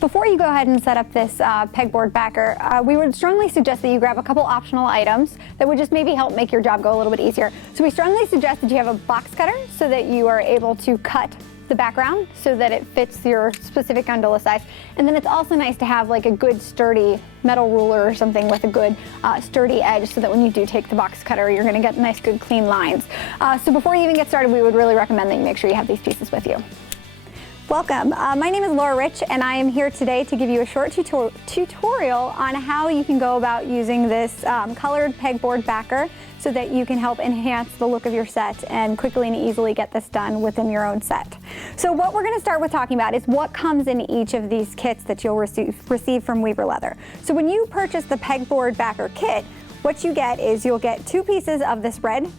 before you go ahead and set up this pegboard backer, we would strongly suggest that you grab a couple optional items that would just maybe help make your job go a little bit easier. So we strongly suggest that you have a box cutter so that you are able to cut the background so that it fits your specific gondola size. And then it's also nice to have like a good sturdy metal ruler or something with a good sturdy edge so that when you do take the box cutter, you're gonna get nice, good, clean lines. So before you even get started, we would really recommend that you make sure you have these pieces with you. Welcome, my name is Laura Rich and I am here today to give you a short tutorial on how you can go about using this colored pegboard backer so that you can help enhance the look of your set and quickly and easily get this done within your own set. So what we're going to start with talking about is what comes in each of these kits that you'll receive from Weaver Leather. So when you purchase the pegboard backer kit, what you get is you'll get 2 pieces of this red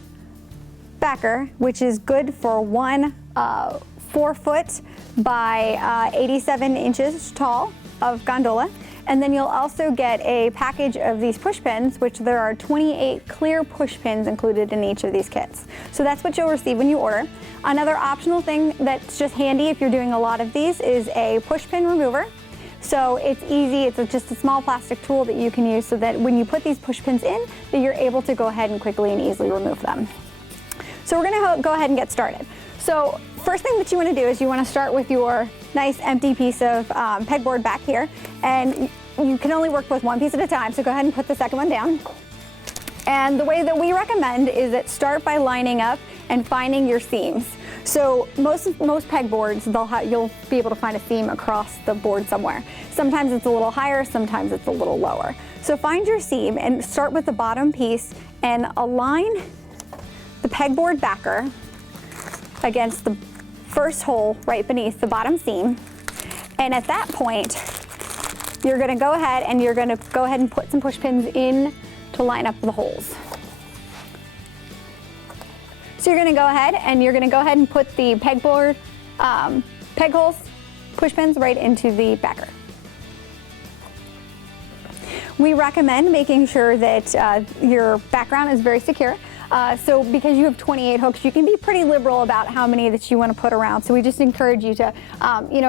backer, which is good for one 4-foot by 87 inches tall of gondola. And then you'll also get a package of these push pins, which there are 28 clear push pins included in each of these kits. So that's what you'll receive when you order. Another optional thing that's just handy if you're doing a lot of these is a push pin remover. So it's easy, it's just a small plastic tool that you can use so that when you put these push pins in, that you're able to go ahead and quickly and easily remove them. So we're gonna go ahead and get started. So first thing that you want to do is you want to start with your nice empty piece of pegboard back here, and you can only work with one piece at a time, so go ahead and put the second one down. And the way that we recommend is that start by lining up and finding your seams. So most pegboards, you'll be able to find a seam across the board somewhere. Sometimes it's a little higher, sometimes it's a little lower. So find your seam and start with the bottom piece and align the pegboard backer against the first hole right beneath the bottom seam. And at that point, you're gonna go ahead and put some push pins in to line up the holes. So you're gonna go ahead and put the pegboard, peg holes, push pins right into the backer. We recommend making sure that your background is very secure. So because you have 28 hooks, you can be pretty liberal about how many that you want to put around. So we just encourage you to,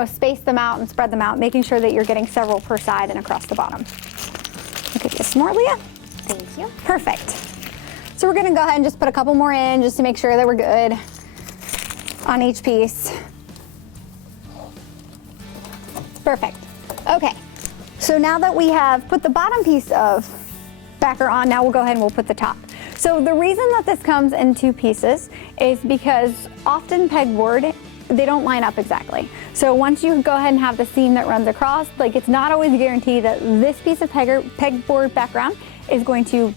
space them out and spread them out, making sure that you're getting several per side and across the bottom. Look at you, some more, Leah. Thank you. Perfect. So we're going to go ahead and just put a couple more in just to make sure that we're good on each piece. Perfect. Okay. So now that we have put the bottom piece of backer on, now we'll go ahead and we'll put the top. So the reason that this comes in 2 pieces is because often pegboard, they don't line up exactly. So once you go ahead and have the seam that runs across, like it's not always a guarantee that this piece of pegboard background is going to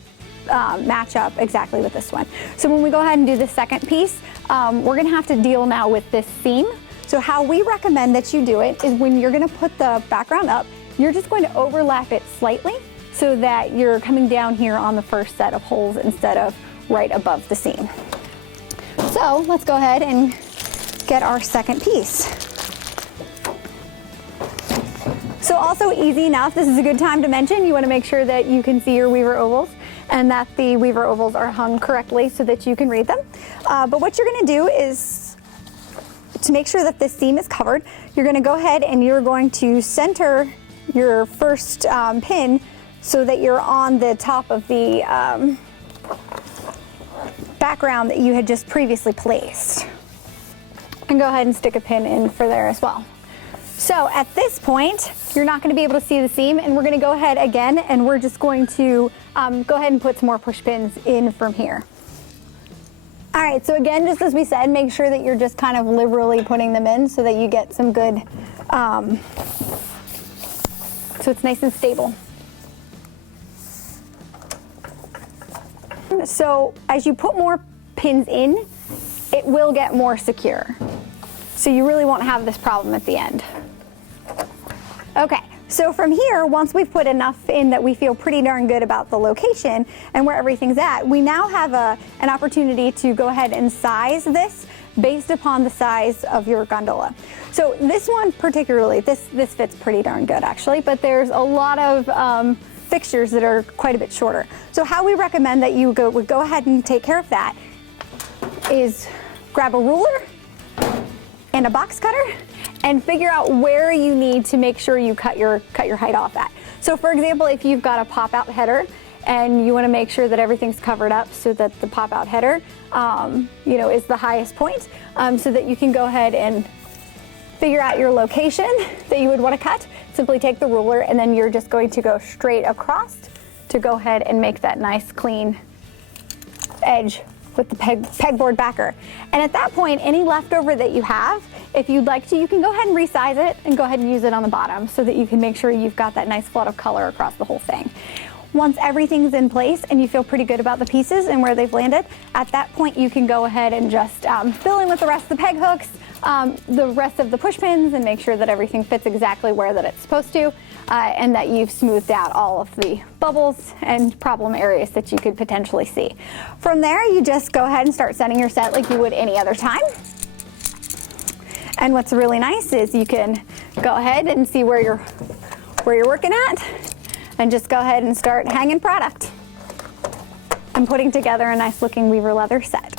match up exactly with this one. So when we go ahead and do the second piece, we're gonna have to deal now with this seam. So how we recommend that you do it is when you're gonna put the background up, you're just going to overlap it slightly so that you're coming down here on the first set of holes instead of right above the seam. So let's go ahead and get our second piece. So also easy enough, this is a good time to mention, you want to make sure that you can see your Weaver ovals and that the Weaver ovals are hung correctly so that you can read them. But what you're going to do is, to make sure that this seam is covered, you're going to go ahead and you're going to center your first pin so that you're on the top of the background that you had just previously placed. And go ahead and stick a pin in for there as well. So at this point, you're not going to be able to see the seam, and we're going to go ahead again and we're just going to go ahead and put some more push pins in from here. All right, so again, just as we said, make sure that you're just kind of liberally putting them in so that you get some good, so it's nice and stable. So as you put more pins in, it will get more secure. So you really won't have this problem at the end. Okay, so from here, once we've put enough in that we feel pretty darn good about the location and where everything's at, we now have an opportunity to go ahead and size this based upon the size of your gondola. So this one particularly, this fits pretty darn good actually, but there's a lot of fixtures that are quite a bit shorter. So how we recommend that you would go ahead and take care of that is grab a ruler and a box cutter and figure out where you need to make sure you cut your height off at. So for example, if you've got a pop-out header and you want to make sure that everything's covered up so that the pop-out header is the highest point, so that you can go ahead and figure out your location that you would want to cut. Simply take the ruler and then you're just going to go straight across to go ahead and make that nice clean edge with the pegboard backer. And at that point, any leftover that you have, if you'd like to, you can go ahead and resize it and go ahead and use it on the bottom so that you can make sure you've got that nice flood of color across the whole thing. Once everything's in place and you feel pretty good about the pieces and where they've landed, at that point you can go ahead and just fill in with the rest of the peg hooks, the rest of the push pins, and make sure that everything fits exactly where that it's supposed to, and that you've smoothed out all of the bubbles and problem areas that you could potentially see. From there, you just go ahead and start setting your set like you would any other time. And what's really nice is you can go ahead and see where you're working at, and just go ahead and start hanging product and putting together a nice looking Weaver leather set.